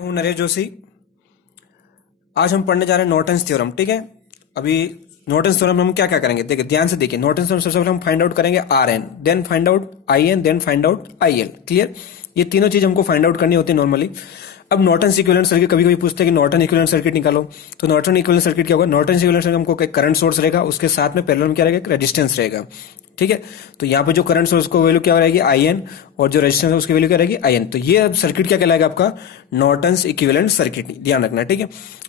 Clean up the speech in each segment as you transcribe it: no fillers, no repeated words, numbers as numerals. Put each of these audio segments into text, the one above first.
हूं नरेश जोशी। आज हम पढ़ने जा रहे हैं नॉर्टन्स थ्योरम। ठीक है, अभी नॉर्टन्स थ्योरम में हम क्या क्या करेंगे, देखिए ध्यान से देखिए। नॉर्टन्स थ्योरम सबसे पहले हम फाइंड आउट करेंगे R N, then find out I N, then find out I L. Clear, ये तीनों चीज हमको फाइंड आउट करनी होती है नॉर्मली। अब नॉर्टन इक्विवेलेंट सर्किट कभी कभी पूछते हैं कि नॉर्टन इक्विवेलेंट सर्किट निकालो, तो नॉर्टन इक्विवेलेंट सर्किट क्या होगा, नॉर्टन इक्विवेलेंट सर्किट हमको एक करंट सोर्स रहेगा, उसके साथ में पैरेलल में क्या रहेगा, एक रेजिस्टेंस रहेगा। ठीक है, तो यहाँ पे जो करंट सोर्स को वैल्यू क्या रहेगी आई एन, और जो रेजिस्टेंस है उसकी वैल्यू क्या रहेगी आई एन। तो ये अब सर्किट क्या कहलाएगा आपका, नॉर्टन्स इक्विवेलेंट सर्किट। ध्यान रखना, ठीक है।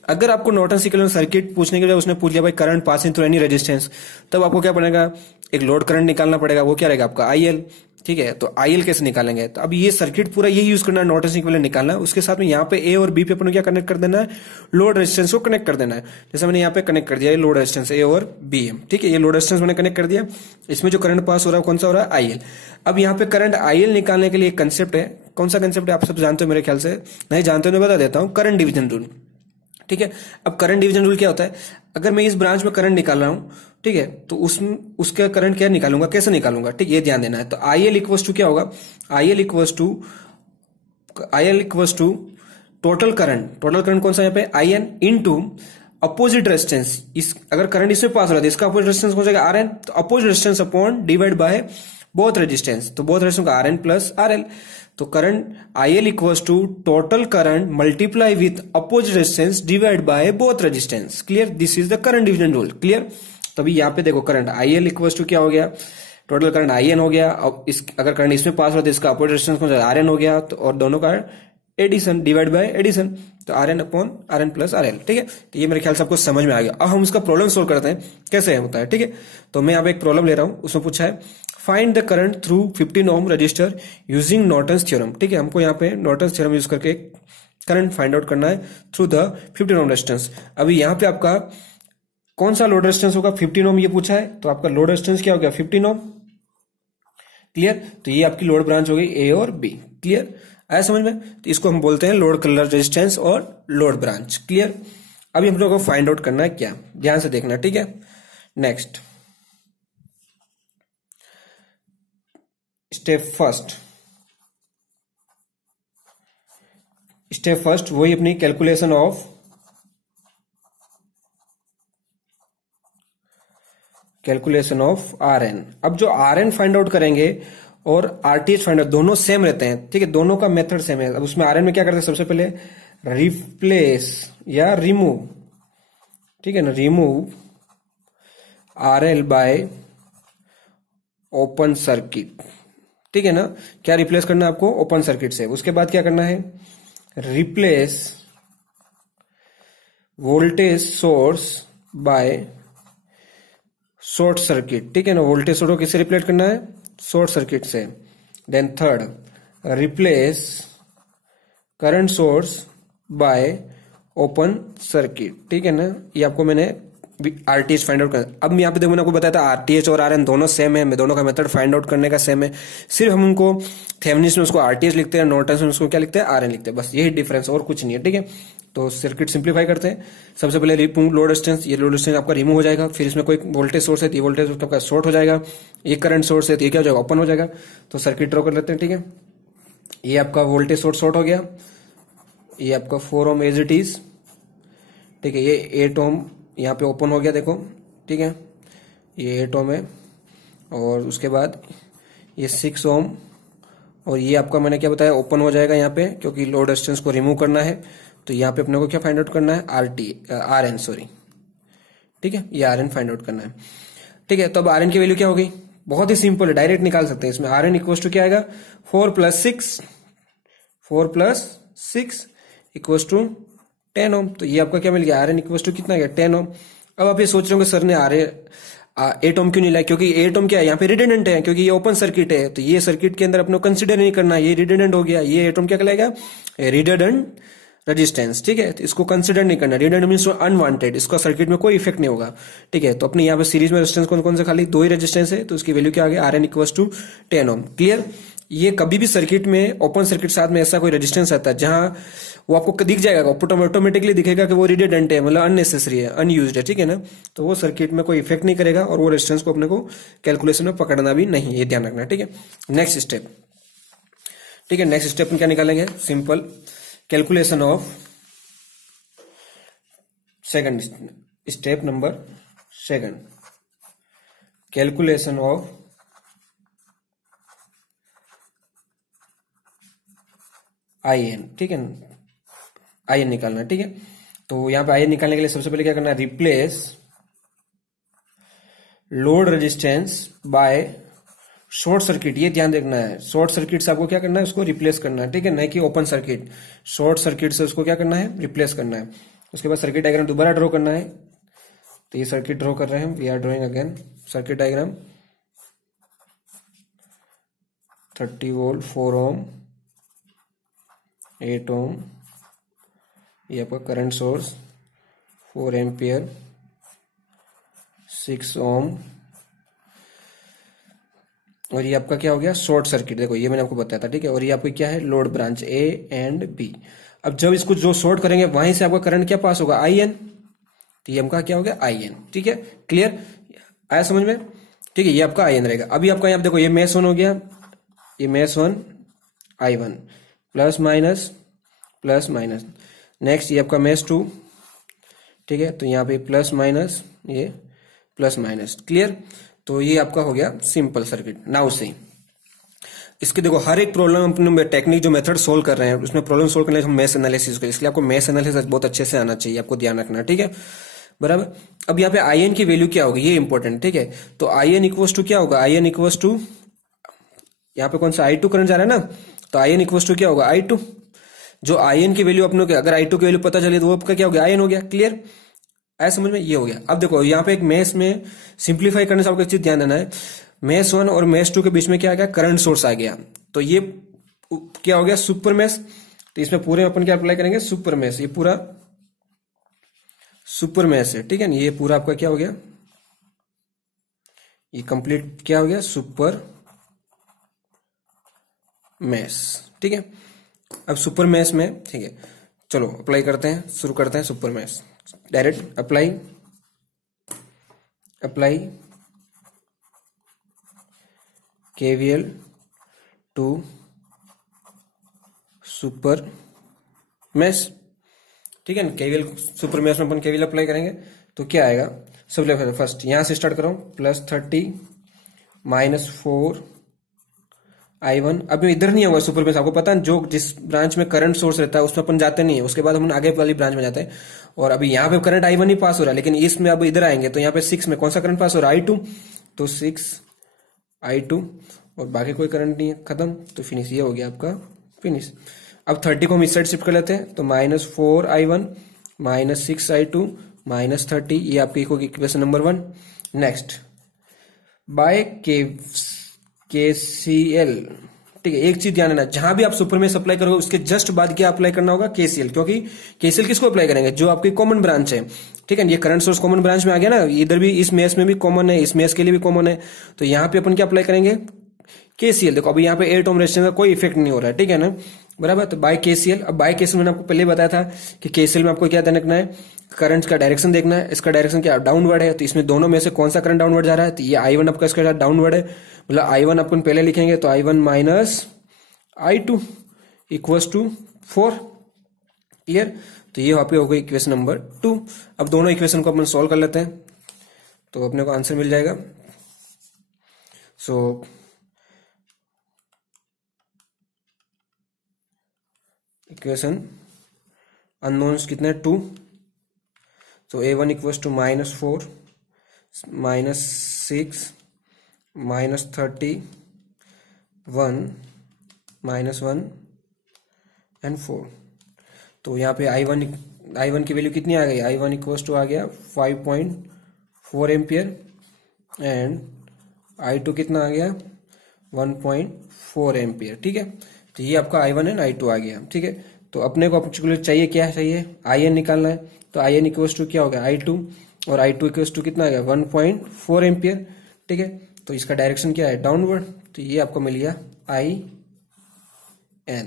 अगर आपको नॉर्टन्स इक्विवेलेंट सर्किट पूछने के लिए उसने पूछ लिया भाई current passing through any resistance, तब आपको क्या पड़ेगा, एक लोड करंट निकालना पड़ेगा, वो क्या रहेगा आपका आई एल। ठीक है, तो आईएल कैसे निकालेंगे, तो अब ये सर्किट पूरा यही यूज करना है, नॉर्टन इक्विवेलेंट निकालना है। उसके साथ में यहाँ पे ए और बी पे अपन क्या कनेक्ट कर देना है, लोड रेजिस्टेंस को कनेक्ट कर देना है। जैसे मैंने यहाँ पे कनेक्ट कर दिया, ये लोड रेजिस्टेंस ए और बी है। ठीक है, ये लोड रेजिस्टेंस मैंने कनेक्ट कर दिया, इसमें जो करंट पास हो रहा है कौन सा हो रहा है आईएल। अब यहाँ पे करंट आईएल निकालने के लिए एक कंसेप्ट है, कौन सा कंसेप्ट है आप सब जानते हो मेरे ख्याल से, नहीं जानते हो मैं बता देता हूँ, करंट डिवीजन रूल। ठीक है, अब करंट डिवीजन रूल क्या होता है, अगर मैं इस ब्रांच में करंट निकाल रहा हूं, ठीक है, तो उसका करंट क्या निकालूंगा, कैसे निकालूंगा, ठीक, ये ध्यान देना है। तो आईएल इक्वल्स टू क्या होगा, IL equals to total current कौन सा यहाँ पे I N into opposite resistance. इस अगर करंट इसमें पास हो रहा है तो इसका अपोजिट रेजिस्टेंस कौन सा आर एन, तो opposite resistance upon divide by both resistance, तो बोथ रेजिस्टेंस का R N plus R L. तो current IL equals to total current multiply with opposite resistance divide by both resistance. Clear, this is the current division rule. Clear, तभी यहाँ पे देखो current IL equals to क्या हो गया, total current I N हो गया। अब इस अगर करंट इसमें पास हो तो इसका अपोजिट रेजिस्टेंस कौन सा आर एन हो गया, तो और दोनों का एडिशन डिवाइड बाय एडिशन, तो R N upon R N plus R L. ठीक है, तो ये मेरे ख्याल से आपको समझ में आ गया। अब हम उसका प्रॉब्लम सोल्व करते हैं कैसे होता है। ठीक है, तो मैं यहाँ पे एक प्रॉब्लम ले रहा हूं, उसमें पूछा है find the current through 15 ohm resistor using Norton's theorem. ठीक है, हमको यहाँ पे नॉर्टन्स थ्योरम यूज करके करंट फाइंड आउट करना है थ्रू द 15 ओम रेजिस्टेंस। अभी यहाँ पे आपका कौन सा लोड रेजिस्टेंस होगा, 15 ओम ये पूछा है, तो आपका लोड रेजिस्टेंस क्या हो गया 15 ओम। क्लियर, तो ये आपकी लोड ब्रांच हो गई ए और बी। क्लियर, आया समझ में, तो इसको हम बोलते हैं लोड कलर रेजिस्टेंस और लोड ब्रांच। क्लियर, अभी हम लोगों को फाइंड आउट करना है क्या, ध्यान से देखना। ठीक है, नेक्स्ट स्टेप फर्स्ट वही अपनी कैलकुलेशन ऑफ आर एन। अब जो आर एन फाइंड आउट करेंगे और आरटीएच फाइंड आउट दोनों सेम रहते हैं। ठीक है, दोनों का मेथड सेम है। अब उसमें आर एन में क्या करते हैं, सबसे पहले रिप्लेस या रिमूव, ठीक है ना, remove R L by open circuit. ठीक है ना, क्या रिप्लेस करना है आपको, ओपन सर्किट से। उसके बाद क्या करना है, replace voltage source by short circuit. ठीक है ना, वोल्टेज सोर्स को किससे रिप्लेस करना है, शॉर्ट सर्किट से। Then third, replace current source by open circuit. ठीक है ना, ये आपको मैंने आरटीएच फाइंड आउट करना। अब यहाँ पे देखो मैंने आपको बताया था आरटीएच और आरएन दोनों सेम है, दोनों का मेथड फाइंड आउट करने का सेम है। सिर्फ हम उनको थेवेनिन्स में उसको आरटीएच लिखते हैं, नॉर्टन्स में उसको क्या लिखते हैं, आरएन लिखते हैं, बस यही डिफरेंस और कुछ नहीं है। ठीक है, तो सर्किट सिंप्लीफाई करते हैं। सबसे पहले रिमूव लोड रेजिस्टेंस, ये लोड रेजिस्टेंस आपका रिमूव हो जाएगा। फिर इसमें कोई वोल्टेज सोर्स है तो ये वोल्टेज सोर्स आपका शॉर्ट हो जाएगा, ये करंट सोर्स है तो ये क्या हो जाएगा, ओपन हो जाएगा। तो सर्किट ड्रॉ कर लेते हैं। ठीक है, ये आपका वोल्टेज सोर्स शॉर्ट हो गया, ये आपका 4 ओम एज इट इज। ठीक है, ये 8 ओम यहाँ पे ओपन हो गया, देखो। ठीक है, ये 8 ओम है, और उसके बाद ये 6 ओम, और ये आपका मैंने क्या बताया ओपन हो जाएगा यहाँ पे, क्योंकि लोड रेजिस्टेंस को रिमूव करना है। तो यहाँ पे अपने को क्या फाइंड आउट करना है, आर एन सॉरी। ठीक है, ये आर एन फाइंड आउट करना है। ठीक है, तो अब आर एन की वैल्यू क्या होगी, बहुत ही सिंपल है, डायरेक्ट निकाल सकते हैं इसमें। आर एन इक्वल्स टू क्या आएगा, 4 प्लस 6 इक्वल्स टू 10 ओम। तो ये आपका क्या मिल गया, आर एन इक्वल्स टू कितना गया, 10 ओम। अब आप ये सोच रहे होंगे सर ने 8 ओम क्यों नहीं लाया, क्योंकि 8 ओम क्या है, यहाँ पे रिडंडेंट है, क्योंकि ये ओपन सर्किट है। तो ये सर्किट के अंदर अपने को कंसिडर नहीं करना, ये रिडंडेंट हो गया। ये 8 ओम क्या कहलाएगा, रिडंडेंट रेजिस्टेंस। ठीक है, तो इसको कंसिडर नहीं करना, रिडंडेंट मींस अनवांटेड, इसका सर्किट में कोई इफेक्ट नहीं होगा। ठीक है, तो अपने यहाँ पे सीरीज में रेजिस्टेंस कौन कौन से, खाली 2 ही रेजिस्टेंस है, तो उसकी वैल्यू क्या आ गया, R N equals to 10 ohm. Clear, ये कभी भी सर्किट में ओपन सर्किट साथ में ऐसा कोई रेजिस्टेंस आता है जहां वो आपको दिख जाएगा, ऑटोमेटिकली दिखेगा कि वो रिडंडेंट है, मतलब अननेसेसरी है, अनयूज्ड है। ठीक है ना, तो वो सर्किट में कोई इफेक्ट नहीं करेगा, और वो रेजिस्टेंस को अपने को कैलकुलेशन में पकड़ना भी नहीं, ये ध्यान रखना। ठीक है, नेक्स्ट स्टेप। ठीक है, नेक्स्ट स्टेप में क्या निकालेंगे, simple calculation of second step number second, calculation of IN, ठीक है, IN निकालना है, ठीक है। तो यहां पे IN निकालने के लिए सबसे पहले क्या करना है, replace load resistance bye short circuit. ये ध्यान देखना है, शॉर्ट सर्किट से आपको क्या करना है, उसको रिप्लेस करना है, ठीक है, नहीं कि ओपन सर्किट। शॉर्ट सर्किट से उसको क्या करना है, रिप्लेस करना है। उसके बाद सर्किट डायग्राम दोबारा ड्रॉ करना है। तो ये सर्किट ड्रॉ कर रहे हैं, we are drawing again circuit diagram. 30 volt, 4 ohm, 8 ohm, ये आपका करंट सोर्स, 4 एम्पियर, 6 ओम, और ये आपका क्या हो गया, शॉर्ट सर्किट। देखो ये मैंने आपको बताया था, ठीक है। और ये आपको क्या है, load branch A and B। अब जब इसको जो शॉर्ट करेंगे वहीं से आपका करंट क्या पास होगा, IN। तो ये आपका क्या हो गया, IN, ठीक है। क्लियर आया समझ में, ठीक है। ये आपका IN रहेगा। अभी आपका यहाँ देखो, ये मेष 1 हो गया, ये मेष 1 I1 प्लस माइनस। नेक्स्ट ये आपका मेष 2, ठीक है। तो यहाँ पे प्लस माइनस, ये प्लस माइनस। क्लियर। तो ये आपका हो गया सिंपल सर्किट। नाउ से इसके देखो हर एक प्रॉब्लम अपने टेक्निक जो मेथड सोल्व कर रहे हैं उसमें प्रॉब्लम सोल्व करने हम मेश एनालिसिस को, इसलिए आपको मेश एनालिसिस बहुत अच्छे से आना चाहिए, आपको ध्यान रखना, ठीक है, बराबर। अब यहाँ पे IN की वैल्यू क्या होगी, ये इंपॉर्टेंट, ठीक है। तो IN इक्वल्स टू क्या होगा, IN इक्वल्स टू, यहाँ पे कौन सा I2 करंट जा रहा है ना, तो IN इक्वल्स टू क्या होगा, I2। जो IN की वैल्यू अपनों के, अगर I2 की वैल्यू पता चली तो वो आपका क्या हो गया, IN हो गया। क्लियर आया समझ में, ये हो गया। अब देखो यहाँ पे एक मेश में सिंप्लीफाई करने से आपको एक चीज ध्यान देना है, मेश 1 और मेश 2 के बीच में क्या आ गया, करंट सोर्स आ गया। तो ये क्या हो गया, सुपर मेश। तो इसमें पूरे अपन क्या अप्लाई करेंगे, सुपर मेश। ये पूरा सुपर मेश है, ठीक है ना। ये पूरा आपका क्या हो गया, ये कंप्लीट क्या हो गया, सुपर मेश, ठीक है। अब सुपर मेश में, ठीक है, चलो अप्लाई करते हैं, शुरू करते हैं super mesh. Direct apply KVL to super mesh, ठीक है ना। KVL सुपर मेश में अपन KVL अप्लाई करेंगे तो क्या आएगा, सब लेकर फर्स्ट यहां से स्टार्ट करो, +30 -4 I1। अभी इधर नहीं होगा सुपर मेश, आपको पता है जो जिस ब्रांच में करंट सोर्स रहता है उसमें अपन जाते नहीं है, उसके बाद हम आगे वाली ब्रांच में जाते हैं। और अभी यहाँ पे करंट I1 ही पास हो रहा है, लेकिन इसमें अब इधर आएंगे तो यहाँ पे 6 में कौन सा करंट पास हो रहा है, I2। तो 6 I2 और बाकी कोई करंट नहीं है, खत्म। तो फिनिश, ये हो गया आपका फिनिश। अब 30 को हम इस साइड शिफ्ट कर लेते हैं, तो -4 I1 -6 I2 -30, ये आपकी होगी equation number 1। Next by KCL, ठीक है। एक चीज ध्यान देना, जहां भी आप सुपर मेश अप्लाई करोगे उसके जस्ट बाद क्या अप्लाई करना होगा, KCL। क्योंकि KCL किसको अप्लाई करेंगे, जो आपकी कॉमन ब्रांच है, ठीक है। ये करंट सोर्स कॉमन ब्रांच में आ गया ना, इधर भी इस मेश में भी कॉमन है, इस मेश के लिए भी कॉमन है, तो यहाँ पे अपन क्या अप्लाई करेंगे, KCL। देखो अभी यहाँ पे 8 ओम रेजिस्टेंस का कोई इफेक्ट नहीं हो रहा है, ठीक है ना, बराबर। तो बाय KCL, अब बाय KCL मैंने आपको पहले बताया था कि KCL में आपको क्या देखना है, करंट का डायरेक्शन देखना है। इसका डायरेक्शन क्या डाउनवर्ड है, तो इसमें दोनों में से कौन सा करंट डाउनवर्ड जा रहा है, तो ये I1 आपका इसका साथ डाउनवर्ड है, मतलब I1 अपन पहले लिखेंगे तो I1 -I2 equals to 4। Clear. तो ये वहां पे हो गई इक्वेशन नंबर 2। अब दोनों इक्वेशन को अपन सॉल्व कर लेते हैं तो अपने को आंसर मिल जाएगा। सो इक्वेशन अननोन्स कितने हैं, 2। तो A1 इक्वल्स टू -4 -6 -30 1 -1 एंड 4। तो यहाँ पे I1 की वैल्यू कितनी आ गई, I1 इक्वल्स टू आ गया 5.4 एम्पियर एंड I2 कितना आ गया 1.4 एम्पियर, ठीक है। तो ये आपका I1 एंड I2 आ गया, ठीक है। तो अपने को पर्टिकुलर चाहिए क्या चाहिए, IN निकालना है। तो IN इक्वल्स टू क्या हो गया, I2, और I2 इक्वल्स टू कितना आ गया 1.4 एम्पियर, ठीक है। तो इसका डायरेक्शन क्या है, डाउनवर्ड। तो ये आपको मिल गया IN,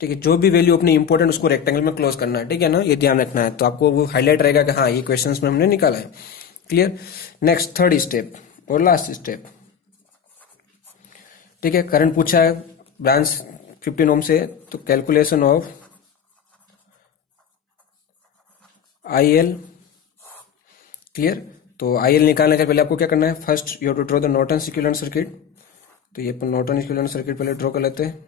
ठीक है। जो भी वैल्यू अपनी इंपॉर्टेंट उसको रेक्टेंगल में क्लोज करना है, ठीक है ना, ये ध्यान रखना है। तो आपको वो हाईलाइट रहेगा कि हाँ ये क्वेश्चंस में हमने निकाला है। क्लियर। नेक्स्ट थर्ड स्टेप और लास्ट स्टेप, ठीक है। करंट पूछा है, ब्रांच 15 ओम से, तो कैलकुलेशन ऑफ IL। क्लियर। तो IL निकालने के पहले आपको क्या करना है, first you have to draw the Norton's equivalent circuit. तो ये नॉर्टन इक्विवेलेंट सर्किट पहले ड्रॉ कर लेते हैं।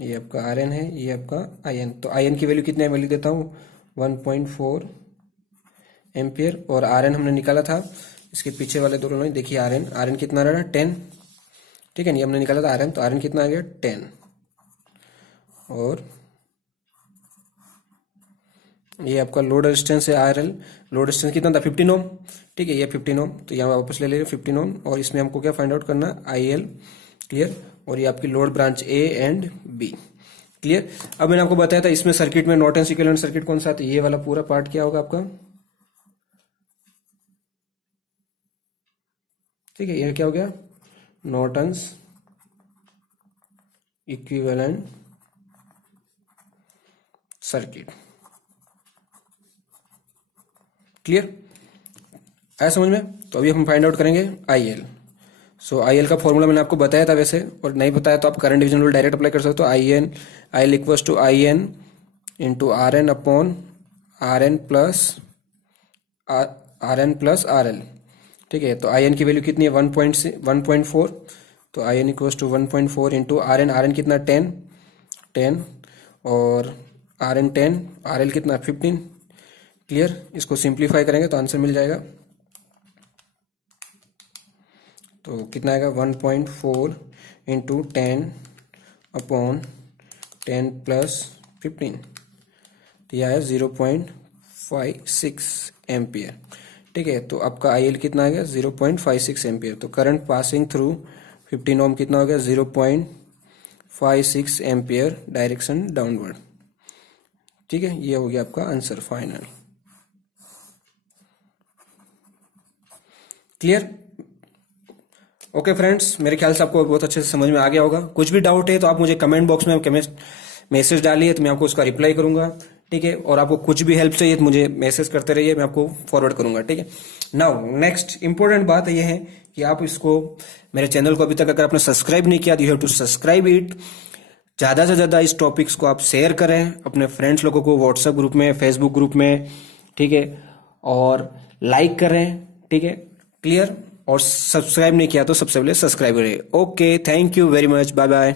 ये आपका RN है, ये आपका IN। तो IN की वैल्यू कितनी है, वैल्यू देता हूँ 1.4 एम्पियर, और RN हमने निकाला था, इसके पीछे वाले दोनों नहीं, देखिए RN कितना रहा 10, ठीक है। ये हमने निकाला था RN, तो RN कितना आ गया 10, और ये आपका लोड रेजिस्टेंस है RL। लोड रेजिस्टेंस कितना था 15 ओम, ठीक है, ये 15 ओम। तो यहाँ वापस ले ले 15 ओम, और इसमें हमको क्या फाइंड आउट करना IL। क्लियर। और ये आपकी load branch A and B। Clear. अब मैंने आपको बताया था इसमें सर्किट में नॉर्टन्स इक्विवेलेंट सर्किट कौन सा, तो ये वाला पूरा पार्ट क्या होगा आपका, ठीक है। ये क्या हो गया, नॉर्टन्स इक्विवेलेंट सर्किट। क्लियर, आया समझ में। तो अभी हम फाइंड आउट करेंगे IL। सो IL का फॉर्मूला मैंने आपको बताया था वैसे, और नहीं बताया तो आप current division rule direct apply कर सकते हो। IL equals to IN into RN upon RN plus RL, ठीक है। तो IN की वैल्यू कितनी है 1.4, तो IN equals to 1.4 into RN कितना 10, और RN 10, RL कितना 15। क्लियर। इसको सिंप्लीफाई करेंगे तो आंसर मिल जाएगा, तो कितना आएगा 1.4 इंटू 10 अपॉन 10 प्लस 15, तो यह है 0.56 एम्पियर, ठीक है। तो आपका IL कितना आ गया 0.56 एम्पियर। तो करंट पासिंग थ्रू 15 ओम कितना हो गया 0.56 एम्पियर डायरेक्शन डाउनवर्ड, ठीक है। ये हो गया आपका answer final. Clear. Okay friends, मेरे ख्याल से आपको बहुत अच्छे से समझ में आ गया होगा। कुछ भी डाउट है तो आप मुझे कमेंट बॉक्स में मैसेज डालिए, तो मैं आपको उसका रिप्लाई करूंगा, ठीक है। और आपको कुछ भी हेल्प चाहिए तो मुझे मैसेज करते रहिए, मैं आपको फॉरवर्ड करूंगा, ठीक है। नाउ नेक्स्ट इंपॉर्टेंट बात ये है कि आप इसको, मेरे चैनल को अभी तक अगर आपने सब्सक्राइब नहीं किया, you have to subscribe it. ज्यादा से ज्यादा इस टॉपिक्स को आप शेयर करें अपने फ्रेंड्स लोगों को, व्हाट्सएप ग्रुप में, फेसबुक ग्रुप में, ठीक है, और लाइक करें, ठीक है। क्लियर। और सब्सक्राइब नहीं किया तो सबसे पहले सब्सक्राइब करें। Okay, thank you very much, bye bye.